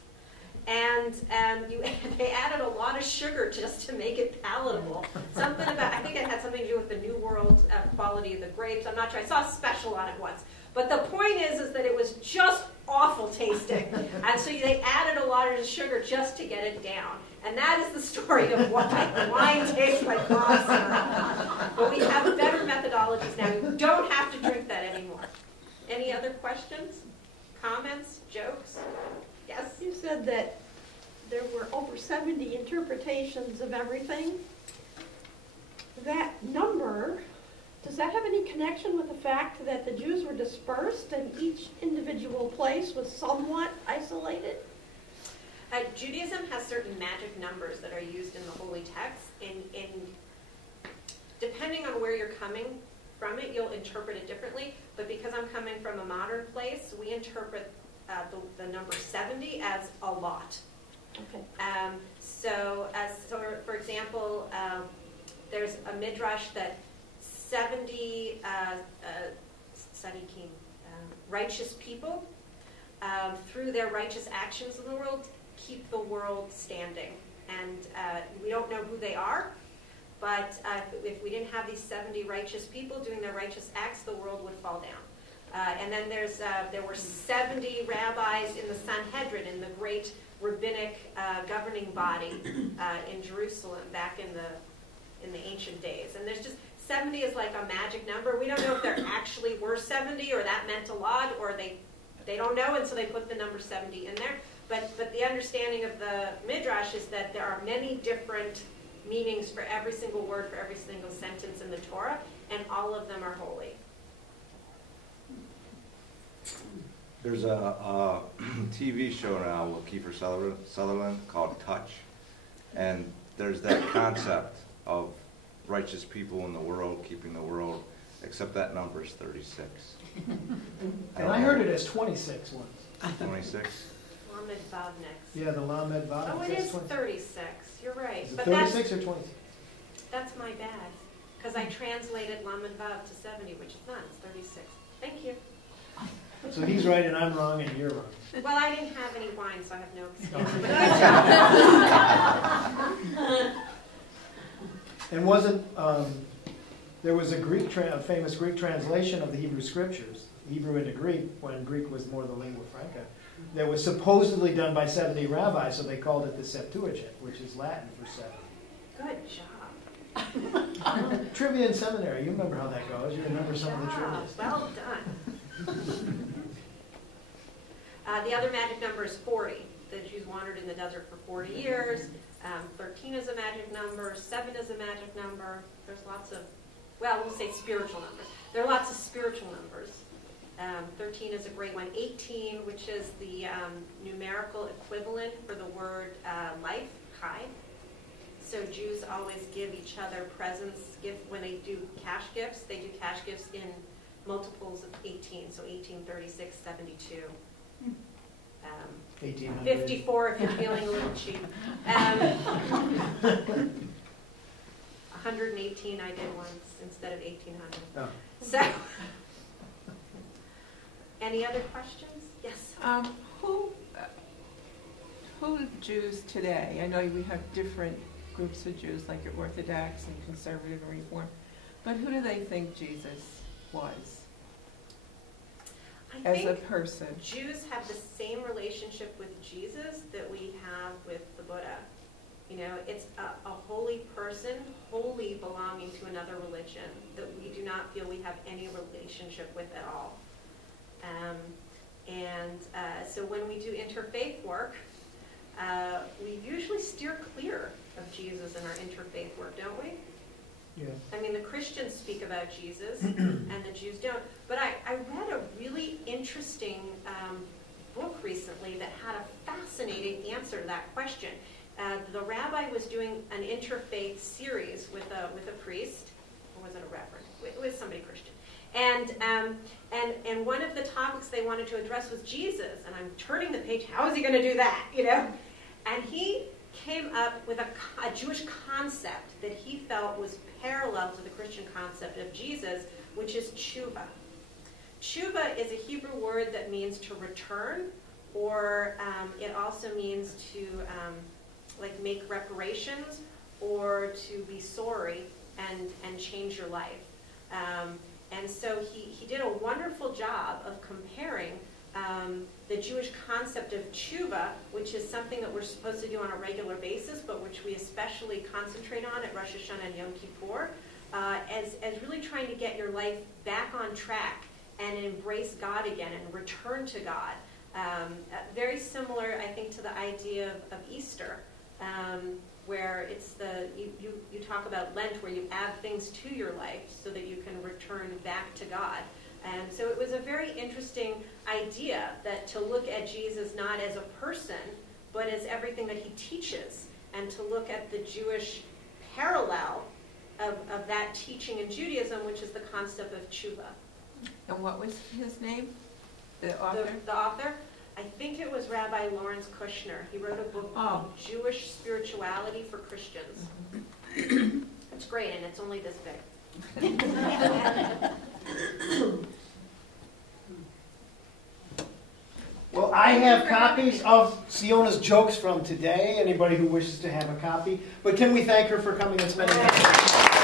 And they added a lot of sugar just to make it palatable. Something about, I think it had something to do with the New World quality of the grapes. I'm not sure. I saw a special on it once. But the point is that it was just awful tasting. And so they added a lot of sugar just to get it down. And that is the story of wine. Wine tastes like glass syrup. But we have better methodologies now. You don't have to drink that anymore. Any other questions? Comments? Jokes? Yes? You said that there were over 70 interpretations of everything. That number, does that have any connection with the fact that the Jews were dispersed and each individual place was somewhat isolated? Judaism has certain magic numbers that are used in the holy text, and depending on where you're coming from it, you'll interpret it differently. But because I'm coming from a modern place, we interpret the number 70 as a lot. Okay. So for example, there's a midrash that 70 righteous people, through their righteous actions in the world, keep the world standing. And we don't know who they are, but if we didn't have these 70 righteous people doing their righteous acts, the world would fall down. And then there were 70 rabbis in the Sanhedrin, in the great rabbinic governing body in Jerusalem back in the ancient days. And there's just 70 is like a magic number. We don't know if there actually were 70 or that meant a lot, or they don't know, and so they put the number 70 in there. But the understanding of the midrash is that there are many different meanings for every single word, for every single sentence in the Torah, and all of them are holy. There's a TV show now with Kiefer Sutherland called Touch, and there's that concept of righteous people in the world keeping the world, except that number is 36. And I heard it as 26 once. 26? Lamed Vav next. Yeah, the Lamed Vav. Oh, it is 36. You're right. Is it But 36 or 26? that's my bad, because I translated Lamed Vav to 70, which is not. It's 36. Thank you. So he's right and I'm wrong and you're wrong. Well, I didn't have any wine, so I have no excuse. And wasn't, there was a famous Greek translation of the Hebrew Scriptures, Hebrew into Greek, when Greek was more the lingua franca, that was supposedly done by 70 rabbis, so they called it the Septuagint, which is Latin for 70. Good job. Trivia in seminary, you remember how that goes. You remember some of the trivia. Well done. The other magic number is 40. The Jews wandered in the desert for 40 years. 13 is a magic number. 7 is a magic number. There's lots of, well, we'll say spiritual numbers. There are lots of spiritual numbers. 13 is a great one. 18, which is the numerical equivalent for the word life, chai. So Jews always give each other presents. When they do cash gifts, they do cash gifts in multiples of 18. So 18, 36, 72. 54 if you're feeling a little cheap. 118 I did once instead of 1800. Oh. So, any other questions? Yes. Who Jews today? I know we have different groups of Jews, like your Orthodox and Conservative and Reform, but who do they think Jesus was I as think a person? Jews have the same relationship with Jesus that we have with the Buddha. You know, it's a holy person, wholly belonging to another religion that we do not feel we have any relationship with at all. So when we do interfaith work, we usually steer clear of Jesus in our interfaith work, don't we? Yeah. I mean, the Christians speak about Jesus, and the Jews don't. But I read a really interesting book recently that had a fascinating answer to that question. the rabbi was doing an interfaith series with a priest, or was it a reverend? It was somebody Christian. And one of the topics they wanted to address was Jesus. And I'm turning the page, how is he going to do that, you know? And he came up with a Jewish concept that he felt was parallel to the Christian concept of Jesus, which is tshuva. Tshuva is a Hebrew word that means to return, or it also means to like make reparations, or to be sorry and change your life. And so he did a wonderful job of comparing the Jewish concept of tshuva, which is something that we're supposed to do on a regular basis, but which we especially concentrate on at Rosh Hashanah and Yom Kippur, as really trying to get your life back on track and embrace God again and return to God. Very similar, I think, to the idea of Easter, where it's you talk about Lent, where you add things to your life so that you can return back to God. And so it was a very interesting idea that to look at Jesus not as a person, but as everything that he teaches, and to look at the Jewish parallel of that teaching in Judaism, which is the concept of tshuva. And what was his name? The author? The author? I think it was Rabbi Lawrence Kushner. He wrote a book called Jewish Spirituality for Christians. It's great, and it's only this big. Well, I have copies of Siona's jokes from today, anybody who wishes to have a copy. But can we thank her for coming and spending time?